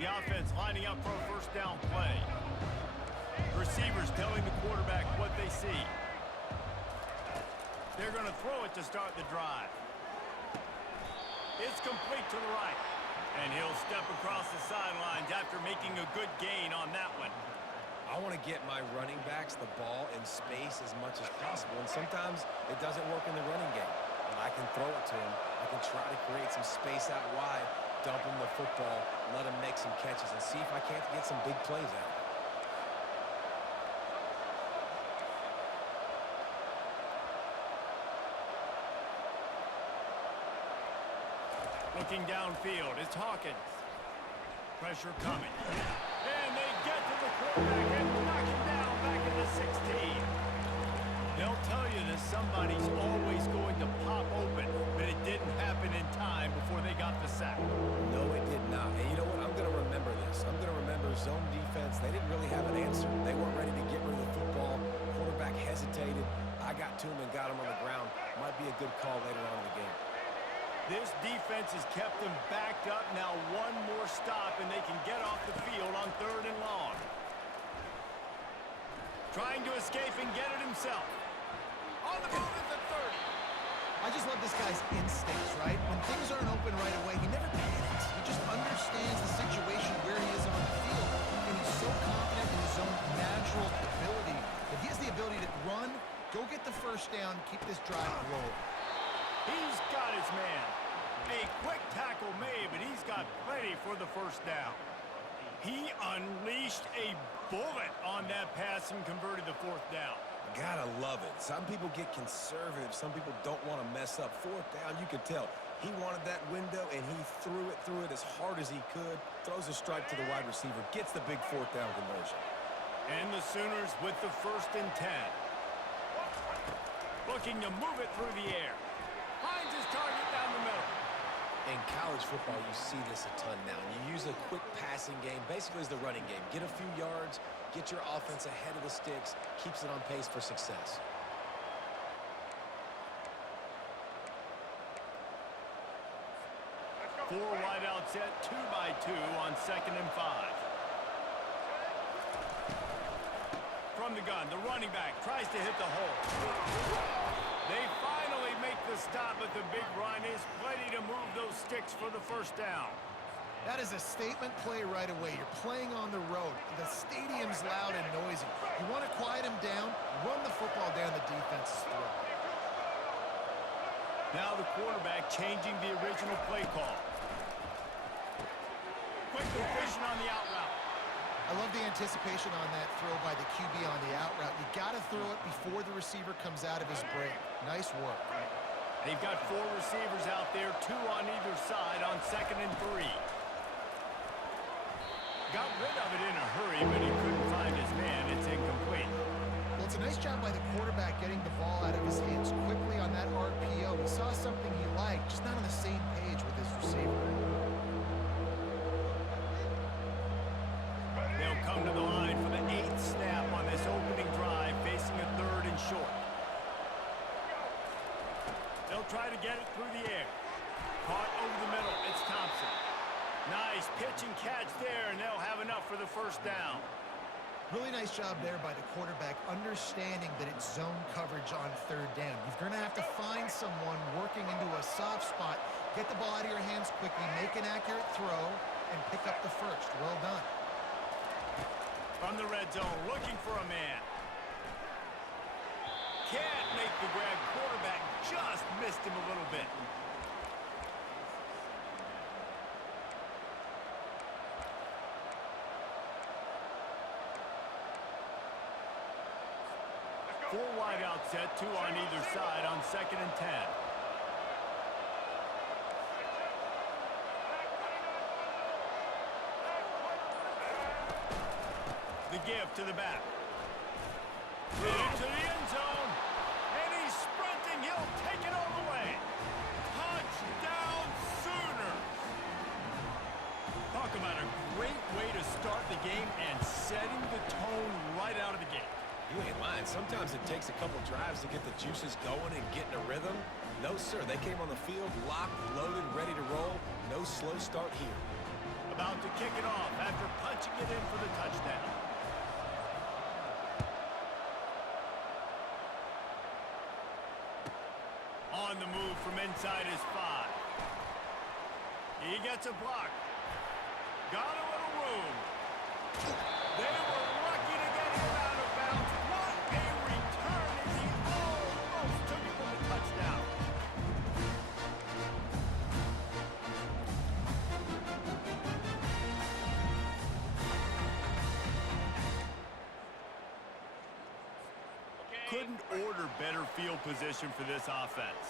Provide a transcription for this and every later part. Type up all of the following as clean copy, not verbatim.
The offense lining up for a first down play. Receivers telling the quarterback what they see. They're going to throw it to start the drive. It's complete to the right. And he'll step across the sidelines after making a good gain on that one. I want to get my running backs the ball in space as much as possible, and sometimes it doesn't work in the running game. But I can throw it to him. I can try to create some space out wide, dump him the football, let him make some catches, and see if I can't get some big plays out of it. Looking downfield, it's Hawkins. Pressure coming. And they get to the quarterback and knock him down back at the 16. They'll tell you that somebody's always going to pop open, but it didn't happen in time before they got the sack. No, it did not. And you know what? I'm going to remember this. I'm going to remember zone defense. They didn't really have an answer. They weren't ready to get rid of the football. Quarterback hesitated. I got to him and got him on the ground. Might be a good call later on in the game. This defense has kept them backed up. Now one more stop, and they can get off the field on 3rd and long. Trying to escape and get it himself. On the move at the 30. I just love this guy's instincts, right? When things aren't open right away, he never panics. He just understands the situation where he is on the field, and he's so confident in his own natural ability that he has the ability to run, go get the first down, keep this drive rolling. He's got his man. A quick tackle made, but he's got plenty for the first down. He unleashed a bullet on that pass and converted the 4th down. Gotta love it. Some people get conservative. Some people don't want to mess up. 4th down, you can tell. He wanted that window, and he threw it as hard as he could. Throws a strike to the wide receiver. Gets the big 4th down conversion. And the Sooners with the 1st and 10. Looking to move it through the air. Finds his target down the middle. In college football, you see this a ton now. You use a quick passing game, basically as the running game. Get a few yards, get your offense ahead of the sticks, keeps it on pace for success. Four wide out set, 2-by-2 on 2nd and 5. From the gun, the running back tries to hit the hole. They finally make the stop, but the big run is plenty to move those sticks for the first down. That is a statement play right away. You're playing on the road. The stadium's loud and noisy. You want to quiet him down, run the football down the defense's throat. Now the quarterback changing the original play call. Quick completion on the out route. I love the anticipation on that throw by the QB on the out route. You got to throw it before the receiver comes out of his break. Nice work. They've got 4 receivers out there, 2 on either side on 2nd and 3. Got rid of it in a hurry, but he couldn't find his man. It's incomplete. Well, it's a nice job by the quarterback getting the ball out of his hands quickly on that RPO. He saw something he liked, just not on the same page with his receiver. They'll come to the line for the 8th snap on this opening drive, facing a 3rd and short. They'll try to get it through the air. Caught over the middle. It's Thompson. Nice pitch and catch there, and they'll have enough for the first down. Really nice job there by the quarterback, understanding that it's zone coverage on 3rd down. You're going to have to find someone working into a soft spot, get the ball out of your hands quickly, make an accurate throw, and pick up the first. Well done. From the red zone, looking for a man. Can't make the grab. Quarterback just missed him a little bit. Four wide out set, 2 on either side on 2nd and 10. The give to the back. Into the end zone. And he's sprinting. He'll take it all the way. Touchdown Sooners. Talk about a great way to start the game and setting the tone right out of the gate. You ain't lying. Sometimes it takes a couple drives to get the juices going and get in a rhythm. No, sir. They came on the field locked, loaded, ready to roll. No slow start here. About to kick it off after punching it in for the touchdown. On the move from inside his 5. He gets a block. Got a little room. They were lucky to get him out of bounds. What a return as he almost took it for the touchdown. Couldn't order better field position for this offense.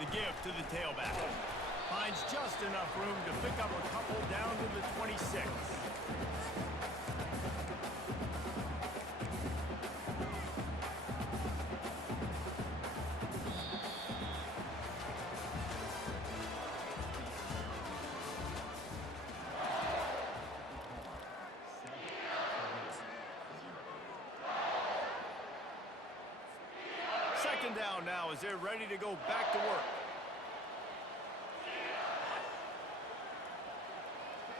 The give to the tailback. Finds just enough room to pick up a couple down to the 26. Second down now as they're ready to go back to work.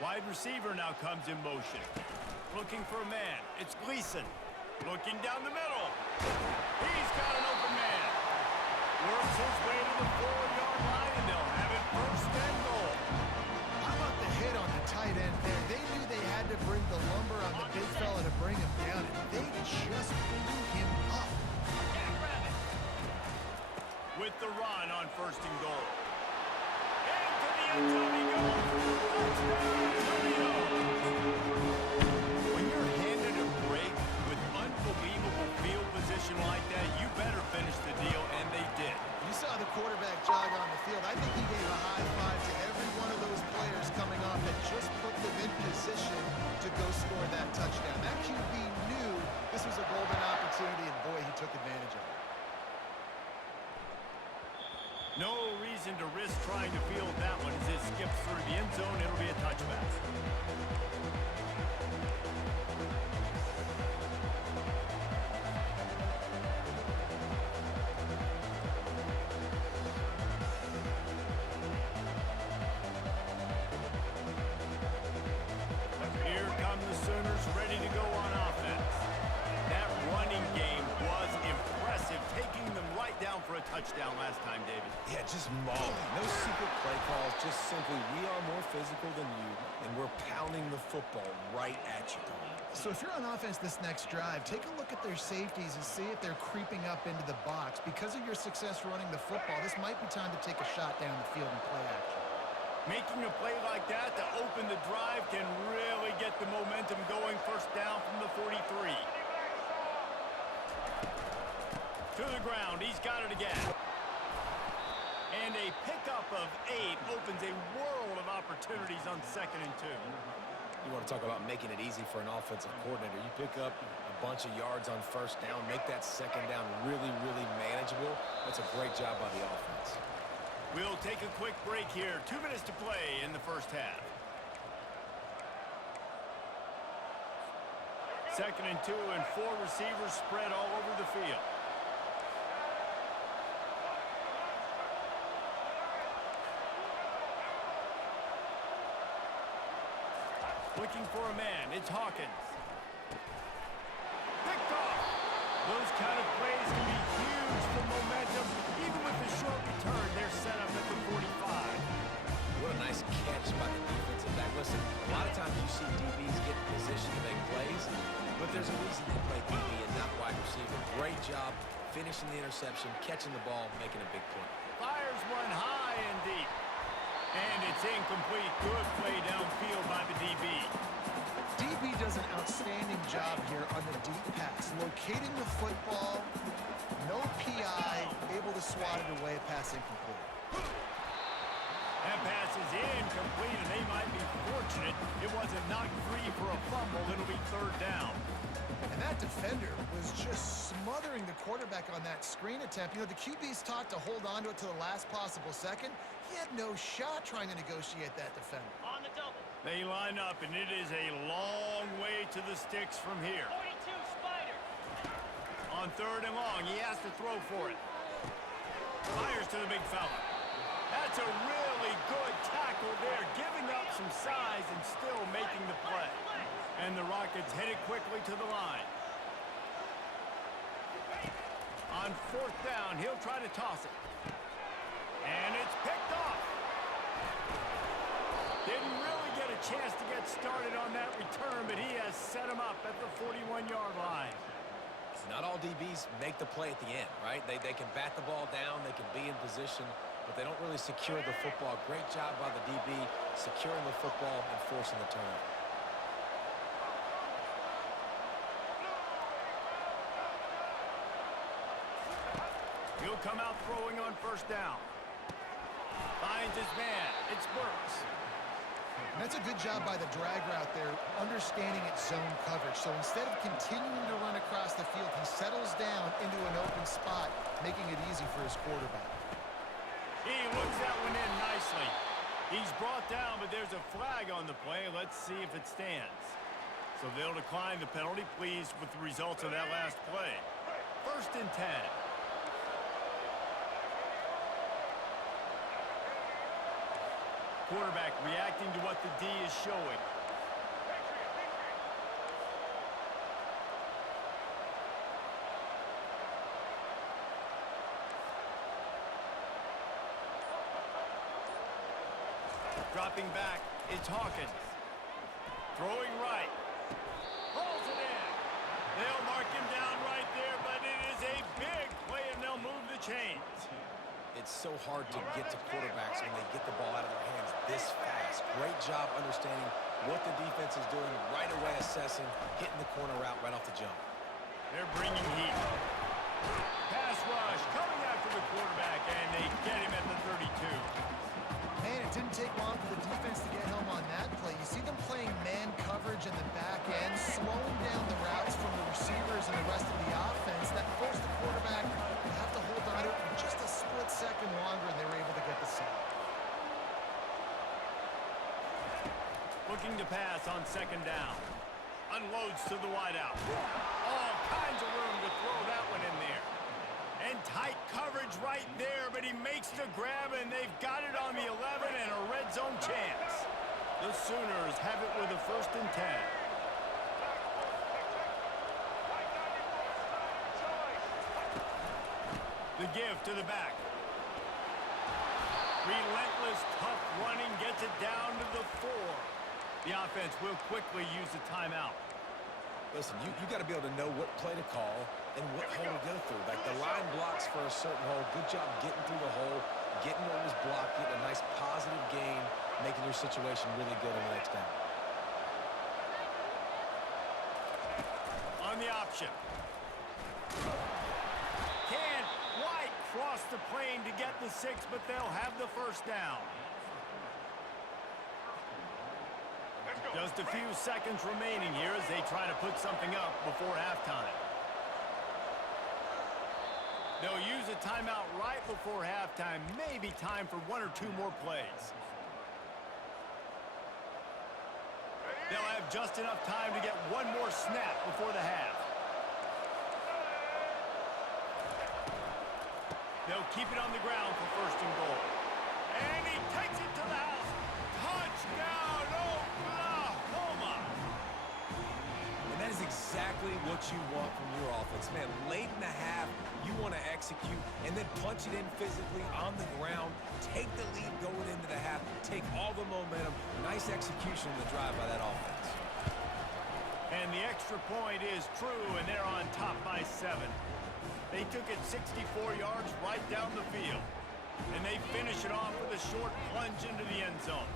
Wide receiver now comes in motion. Looking for a man. It's Gleason. Looking down the middle. He's got an open man. Works his way to the 4-yard line, and they'll have it first and goal. How about the hit on the tight end there? They knew they had to bring the lumber on the big fella to bring him down, and they just blew him up. With the run on first and goal. Into the end zone he goes. Touchdown, Antonio. When you're handed a break with unbelievable field position like that, you better finish the deal, and they did. You saw the quarterback jog on the field. I think he gave a high five to every one of those players coming off that just put them in position to go score that touchdown. That QB knew this was a golden opportunity, and boy, he took advantage of it. No reason to risk trying to field that one as it skips through the end zone. It'll be a touchback. Here come the Sooners ready to go on offense. That running game was impressive, taking them right down for a touchdown last time, David. Yeah, just mauling. No secret play calls, just simply we are more physical than you, and we're pounding the football right at you. So if you're on offense this next drive, take a look at their safeties and see if they're creeping up into the box. Because of your success running the football, this might be time to take a shot down the field and play action. Making a play like that to open the drive can really get the momentum going. First down from the 43. To the ground, he's got it again. And a pickup of 8 opens a world of opportunities on 2nd and 2. You want to talk about making it easy for an offensive coordinator. You pick up a bunch of yards on first down, make that second down really, really manageable. That's a great job by the offense. We'll take a quick break here. 2 minutes to play in the first half. 2nd and 2, and 4 receivers spread all over the field. Looking for a man. It's Hawkins. Picked off. Those kind of plays can be huge for momentum. Even with the short return, they're set up at the 45. What a nice catch by the defensive back. Listen, a lot of times you see DBs get in position to make plays, but there's a reason they play DB and not wide receiver. Great job finishing the interception, catching the ball, making a big play. Fires one high and deep. And it's incomplete. Good play downfield by the DB. DB does an outstanding job here on the deep pass. Locating the football, no PI, able to swat it away, pass incomplete. That pass is incomplete, and they might be fortunate it wasn't knocked free for a fumble. It'll be 3rd down. And that defender was just smothering the quarterback on that screen attempt. You know, the QB's taught to hold on to it to the last possible second. He had no shot trying to negotiate that defender. On the double. They line up, and it is a long way to the sticks from here. 42 Spider. On 3rd and long, he has to throw for it. Fires to the big fella. That's a really good And the Rockets headed quickly to the line. On fourth down, he'll try to toss it. And it's picked off. Didn't really get a chance to get started on that return, but he has set him up at the 41-yard line. Not all DBs make the play at the end, right? They can bat the ball down, they can be in position, but they don't really secure the football. Great job by the DB securing the football and forcing the turnover. He'll come out throwing on first down. Finds his man. It's Burks. And that's a good job by the drag route there, understanding its zone coverage. So instead of continuing to run across the field, he settles down into an open spot, making it easy for his quarterback. He looks that one in nicely. He's brought down, but there's a flag on the play. Let's see if it stands. So they'll decline the penalty. Pleased with the results of that last play. 1st and 10. Quarterback reacting to what the D is showing. Dropping back, it's Hawkins. Throwing right. Pulls it in. They'll mark him down right there, but it is a big play, and they'll move the chains. It's so hard to get to quarterbacks when they get the ball out of their hands this fast. Great job understanding what the defense is doing, right away assessing, hitting the corner route right off the jump. They're bringing heat. Pass rush coming after the quarterback, and they get him at the 32. Man, it didn't take long for the defense to get home on that play. You see them playing man coverage in the back end, slowing down the routes from the receivers and the rest of the offense. That forced the quarterback to have to hold on to it for just a split second longer, and they were able to get the sack. Looking to pass on 2nd down. Unloads to the wideout. All kinds of room to throw that one in there. And tight coverage right there, but he makes the grab, and they've got it on the 11 and a red zone chance. The Sooners have it with a 1st and 10. The give to the back. Relentless, tough running gets it down to the 4. The offense will quickly use a timeout. Listen, you got to be able to know what play to call and what hole to go through. Like the line blocks for a certain hole. Good job getting through the hole, getting what was blocked, getting a nice positive gain, making your situation really good on the next down. On the option. Can't quite cross the plane to get the 6, but they'll have the 1st down. Just a few seconds remaining here as they try to put something up before halftime. They'll use a timeout right before halftime. Maybe time for 1 or 2 more plays. They'll have just enough time to get 1 more snap before the half. They'll keep it on the ground for 1st and goal. And he takes it to the house. Touchdown, Oklahoma! And that is exactly what you want from your offense. Man, late in the half, you want to execute and then punch it in physically on the ground. Take the lead going into the half. Take all the momentum. Nice execution in the drive by that offense. And the extra point is true, and they're on top by 7. They took it 64 yards right down the field. And they finish it off with a short plunge into the end zone.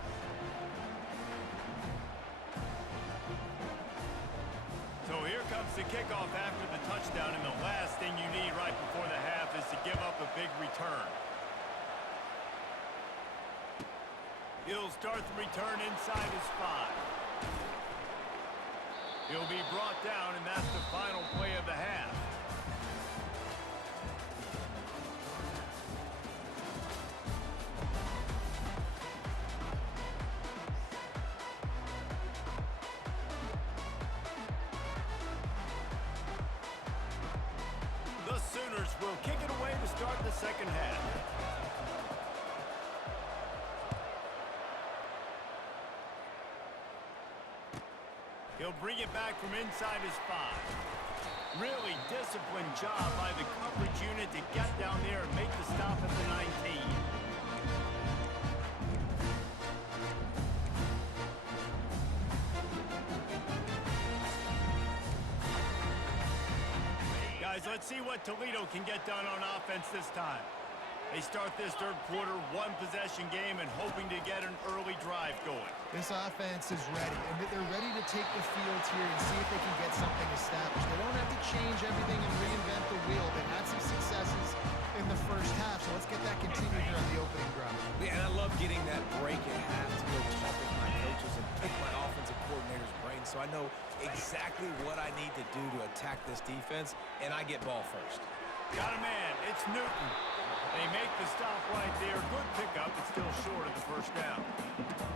So here comes the kickoff after the touchdown, and the last thing you need right before the half is to give up a big return. He'll start the return inside his 5. He'll be brought down, and that's the final play of the half. The Sooners will kick it away to start the 2nd half. He'll bring it back from inside his 5. Really disciplined job by the coverage unit to get down there and make the stop at the 19. Guys, let's see what Toledo can get done on offense this time. They start this third quarter, one-possession game, and hoping to get an early drive going. This offense is ready, and they're ready to take the field here and see if they can get something established. They don't have to change everything and reinvent the wheel. They've had some successes in the first half, so let's get that continued here on the opening drive. Yeah, and I love getting that break at half to go talk with my coaches and pick my offensive coordinator's brain so I know exactly what I need to do to attack this defense, and I get ball first. Got a man. It's Newton. They make the stop right there. Good pickup, but still short of the first down.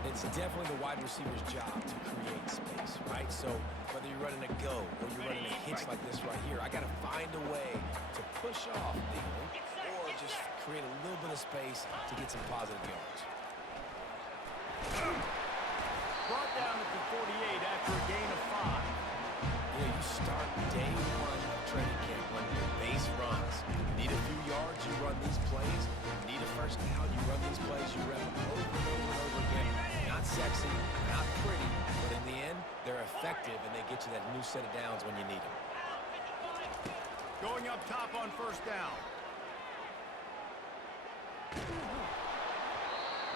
It's definitely the wide receiver's job to create space, right? So whether you're running a go or you're running a hitch like this right here, I got to find a way to push off legally or just create a little bit of space to get some positive yards. Brought down at the 48 after a gain of 5. You know, you start day one of training camp when your base runs. You need a few yards, you run these plays. You need a first down, you run these plays. You run them over and over and over again. Not sexy, not pretty, but in the end, they're effective and they get you that new set of downs when you need them. Going up top on first down.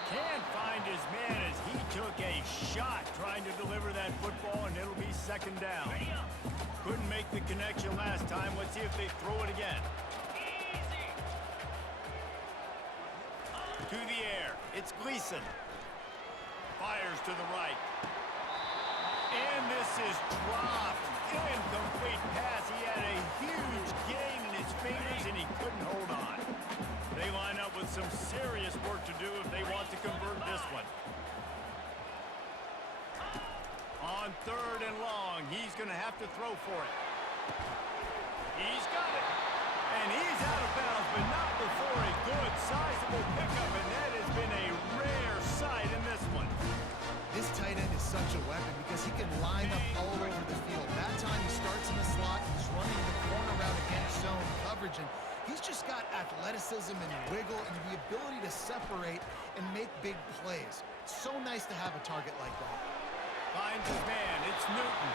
Can't find his man as he took a shot trying to deliver that football, and it'll be second down. Couldn't make the connection last time. Let's see if they throw it again. To the air. It's Gleason. Fires to the right. And this is dropped. Incomplete pass. He had a huge gain in his fingers, and he couldn't hold on. They line up with some serious work to do if they want to convert this one. On third and long, he's going to have to throw for it. He's got it. And he's out of bounds, but not before a good, sizable pickup, and that has been a rare sight in this one. This tight end is such a weapon because he can line up all over the field. That time he starts in the slot, he's running the corner route against zone coverage, and he's just got athleticism and wiggle and the ability to separate and make big plays. It's so nice to have a target like that. Finds his man. It's Newton.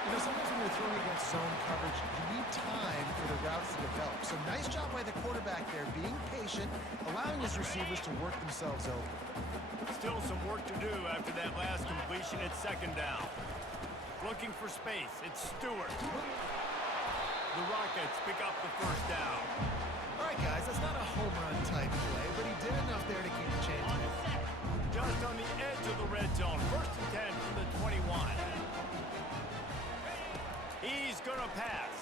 You know, sometimes when you're throwing against zone coverage, you need time for the routes to develop. So nice job by the quarterback there, being patient, allowing his receivers to work themselves over. Still some work to do after that last completion. It's second down. Looking for space. It's Stewart. The Rockets pick up the first down. All right, guys, that's not a home run type play, but he did enough there to keep the chains moving. Just on the edge of the red zone. First and 10 from the 21. He's going to pass.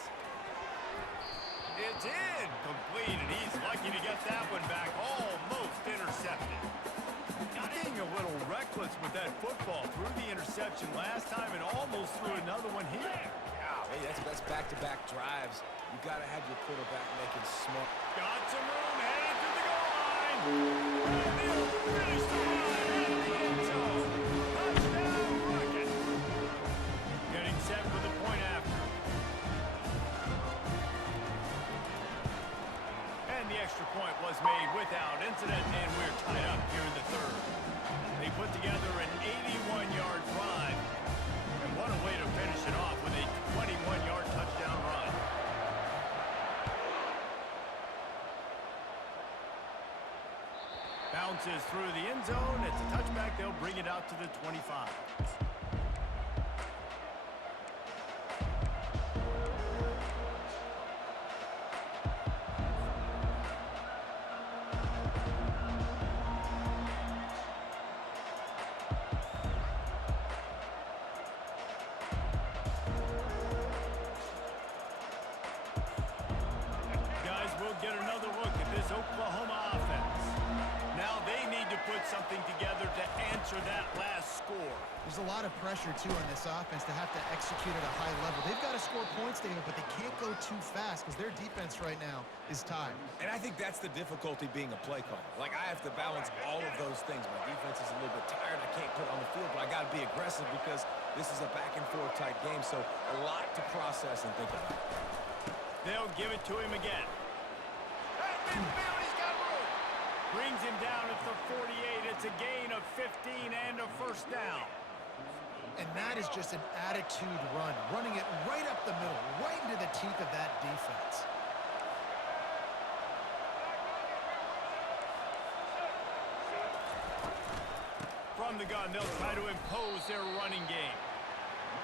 It's incomplete, and he's lucky to get that one back. Almost intercepted. He's being a little reckless with that football. Threw the interception last time and almost threw another one here. Hey, that's back-to-back drives. You got to have your quarterback making smart. Got some room, headed to the goal line. And they'll finish the line at the end zone. Touchdown, Rockets. Getting set for the point after. And the extra point was made without incident, and we're tied up here in the third. They put together an 81-yard drive. And what a way to finish it off with a 21-yard touchdown run. Bounces through the end zone. It's a touchback. They'll bring it out to the 25. Guys, we'll get another look at this Oklahoma offense. Now they need to put something together to answer that last score. There's a lot of pressure, too, on this offense to have to execute at a high level. They've got to score points, David, but they can't go too fast because their defense right now is tired. And I think that's the difficulty being a play caller. Like, I have to balance all of those things. My defense is a little bit tired. I can't put on the the field, but I got to be aggressive because this is a back-and-forth type game, so a lot to process and think about. They'll give it to him again. At midfield, he's got room. Brings him down at the 48. It's a gain of 15 and a first down. And that is just an attitude run, running it right up the middle, right into the teeth of that defense. From the gun, they'll try to impose their running game.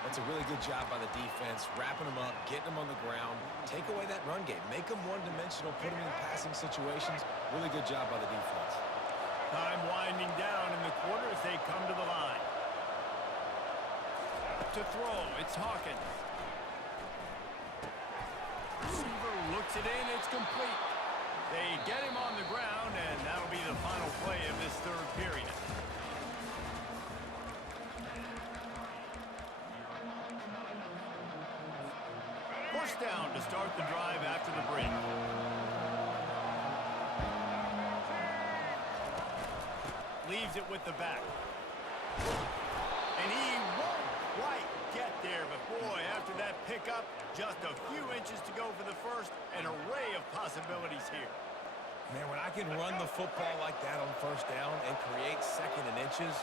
That's a really good job by the defense, wrapping them up, getting them on the ground, take away that run game, make them one-dimensional, put them in passing situations. Really good job by the defense. Time winding down in the quarter as they come to the line. To throw, it's Hawkins. Receiver looks it in, it's complete. They get him on the ground, and that'll be the final play of this third period. First down to start the drive after the break. Leaves it with the back. And he won't quite get there, but boy, after that pickup, just a few inches to go for the first. An array of possibilities here. Man, when I can run the football like that on first down and create second and inches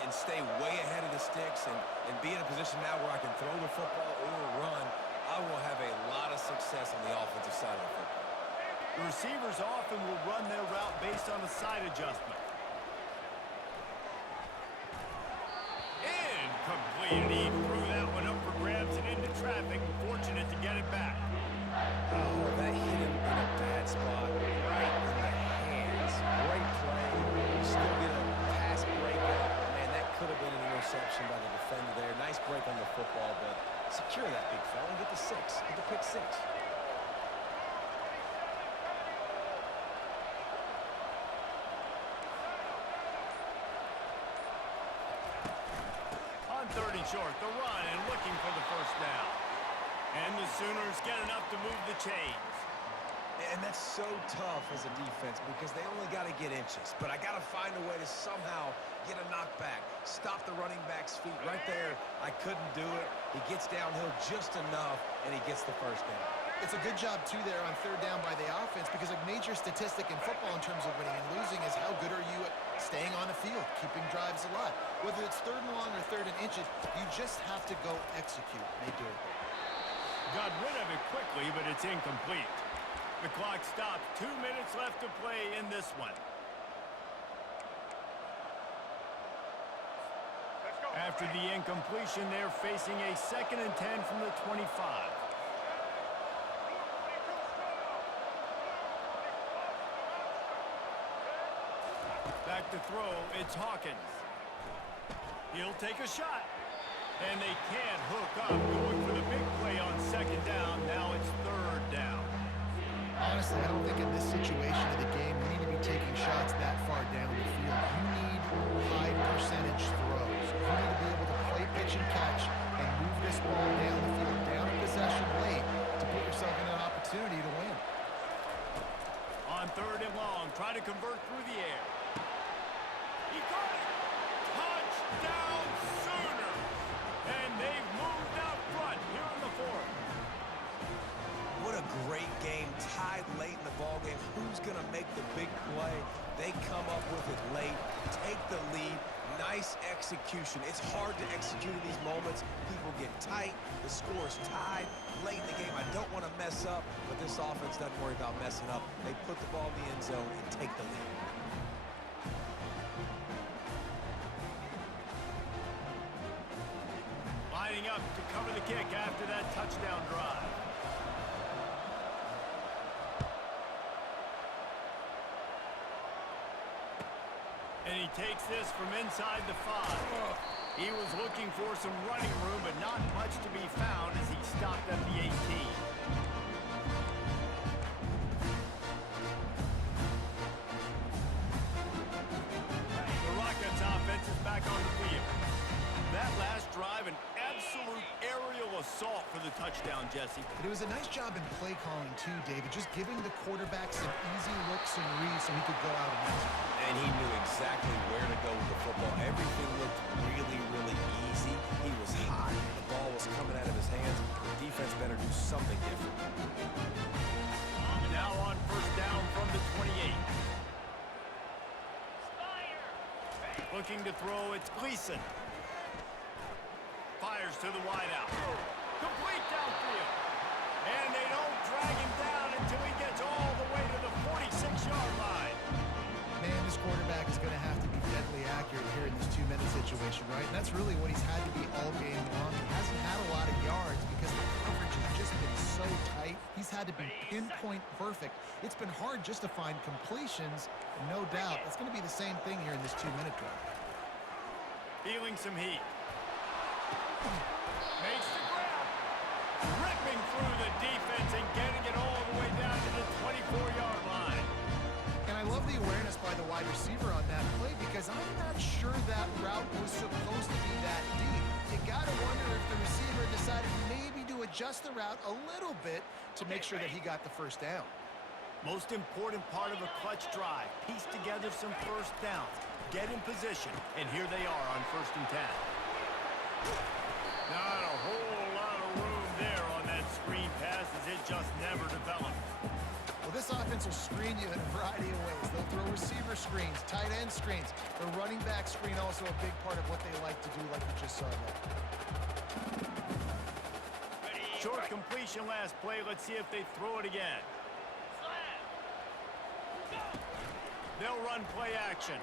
and stay way ahead of the sticks and be in a position now where I can throw the football or run, I will have a lot of success on the offensive side of the football. The receivers often will run their route based on a side adjustment. Incomplete. He threw that one up for grabs and into traffic. Fortunate to get it back. Oh, that hit him in a bad spot, right in the hands. Great play. You still get a pass breakup. Man, that could have been an interception by the defender there. Nice break on the football, but secure that big fella and get the six. Get the pick six. On third and short, the run and looking for the first down. And the Sooners get enough to move the chains. And that's so tough as a defense because they only got to get inches. But I got to find a way to somehow get a knockback, stop the running back's feet right there. I couldn't do it. He gets downhill just enough, and he gets the first down. It's a good job, too, there on third down by the offense because a major statistic in football in terms of winning and losing is how good are you at staying on the field, keeping drives alive. Whether it's third and long or third and inches, you just have to go execute. They do it. Got rid of it quickly, but it's incomplete. The clock stops. 2 minutes left to play in this one. After the incompletion, they're facing a 2nd and 10 from the 25. Back to throw, it's Hawkins. He'll take a shot. And they can't hook up, going for the big play on 2nd down. Now it's 3rd down. Honestly, I don't think in this situation of the game we need to be taking shots that far down the field. You need high percentage throws. You need to be able to play pitch and catch and move this ball down the field, down a possession late to put yourself in an opportunity to win. On 3rd and long, try to convert through the air. He got it! Touchdown Sooners! And they've moved out front here in the 4th. What a great game, tied late in the ballgame. Who's going to make the big play? They come up with it late, take the lead. Nice execution. It's hard to execute in these moments. People get tight. The score is tied late in the game. I don't want to mess up, but this offense doesn't worry about messing up. They put the ball in the end zone and take the lead. Lining up to cover the kick after that touchdown drive. And he takes this from inside the 5. He was looking for some running room, but not much to be found as he stopped at the 18. The Rockets offense is back on the field. That last drive, an absolute aerial assault for the touchdown, Jesse. But it was a nice job in play calling too, David, just giving the quarterback some easy looks and reads so he could go out and execute. And he knew exactly where to go with the football. Everything looked really Looking to throw, it's Gleason. Fires to the wideout. Complete downfield. And they don't drag him down until he gets all the way to the 46-yard line. Man, this quarterback is going to have to be deadly accurate here in this 2-minute situation, right? And that's really what he's had to be all game long. He hasn't had a lot of yards because the coverage has just been so tight. He's had to be pinpoint perfect. It's been hard just to find completions. No doubt. That's going to be the same thing here in this 2-minute drive. Feeling some heat. Makes the grab. Ripping through the defense and getting it all the way down to the 24-yard line. And I love the awareness by the wide receiver on that play because I'm not sure that route was supposed to be that deep. You got to wonder if the receiver decided maybe to adjust the route a little bit to make sure that he got the first down. Most important part of a clutch drive. Piece together some first downs. Get in position. And here they are on 1st and 10. Not a whole lot of room there on that screen pass as it just never developed. Well, this offense will screen you in a variety of ways. They'll throw receiver screens, tight end screens. The running back screen also a big part of what they like to do, like you just saw there. Short completion last play. Let's see if they throw it again. They'll run play action.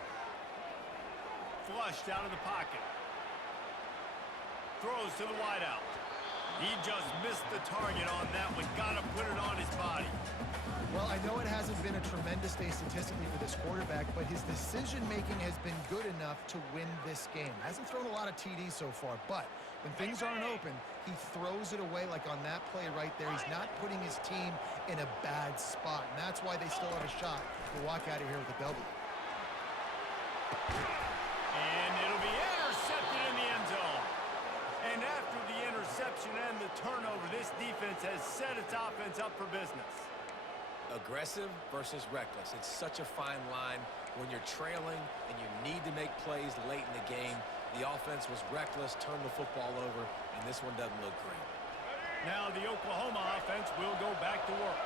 Flushed out of the pocket. Throws to the wideout. He just missed the target on that one. Got to put it on his body. Well, I know it hasn't been a tremendous day statistically for this quarterback, but his decision-making has been good enough to win this game. Hasn't thrown a lot of TDs so far, but when things aren't open, he throws it away like on that play right there. He's not putting his team in a bad spot, and that's why they still have a shot to walk out of here with a W. And it'll be intercepted in the end zone. And after the interception and the turnover, this defense has set its offense up for business. Aggressive versus reckless. It's such a fine line when you're trailing and you need to make plays late in the game. The offense was reckless, turned the football over, and this one doesn't look great. Now the Oklahoma offense will go back to work.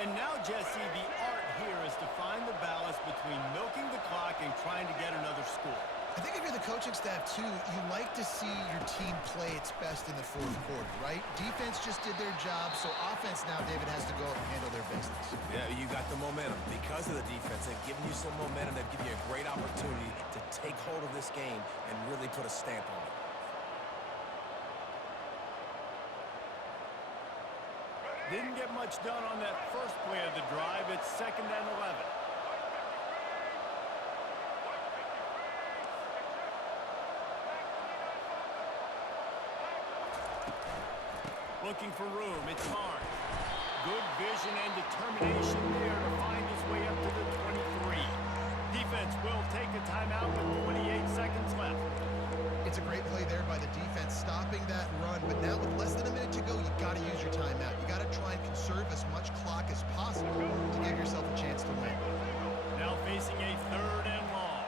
And now, Jesse, the art here is to find the balance between milking the clock and trying to get another score. I think if you're the coaching staff, too, you like to see your team play its best in the 4th quarter, right? Defense just did their job, so offense now, David, has to go up and handle their business. Yeah, you got the momentum. Because of the defense, they've given you some momentum. They've given you a great opportunity to take hold of this game and really put a stamp on it. Didn't get much done on that first play of the drive. It's 2nd and 11. Looking for room, it's Barnes. Good vision and determination there to find his way up to the 23. Defense will take a timeout with 28 seconds left. It's a great play there by the defense, stopping that run. But now with less than a minute to go, you've got to use your timeout. You got to try and conserve as much clock as possible to give yourself a chance to win. Now facing a 3rd and long.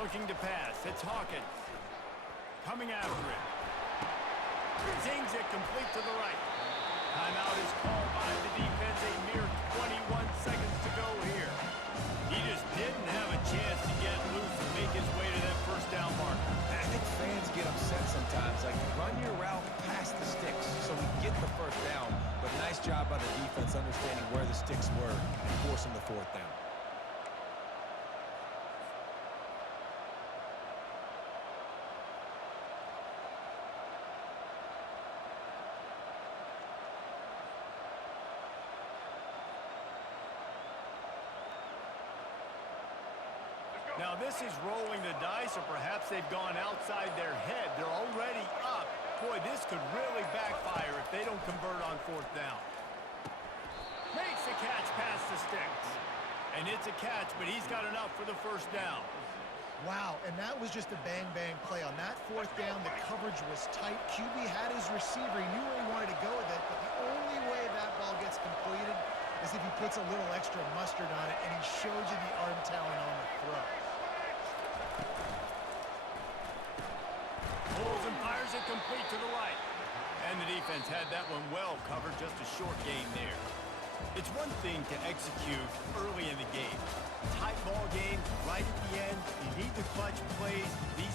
Looking to pass. It's Hawkins. Coming after it. Zings it complete to the right. Timeout is called by the defense. A mere 21 seconds to go here. He just didn't have a chance to get loose and make his way to that 1st down marker. I think fans get upset sometimes. Like, run your route past the sticks so we get the 1st down. But nice job by the defense understanding where the sticks were and forcing the 4th down. Now this is rolling the dice, or perhaps they've gone outside their head. They're already up. Boy, this could really backfire if they don't convert on 4th down. Makes the catch past the sticks. And it's a catch, but he's got enough for the 1st down. Wow, and that was just a bang-bang play. On that 4th down, the coverage was tight. QB had his receiver. He knew where he wanted to go with it, but the only way that ball gets completed is if he puts a little extra mustard on it, and he shows you the arm talent on the throw. Pulls and fires it complete to the right. And the defense had that one well covered, just a short gain there. It's one thing to execute early in the game. Tight ball game, right at the end, you need the clutch plays. These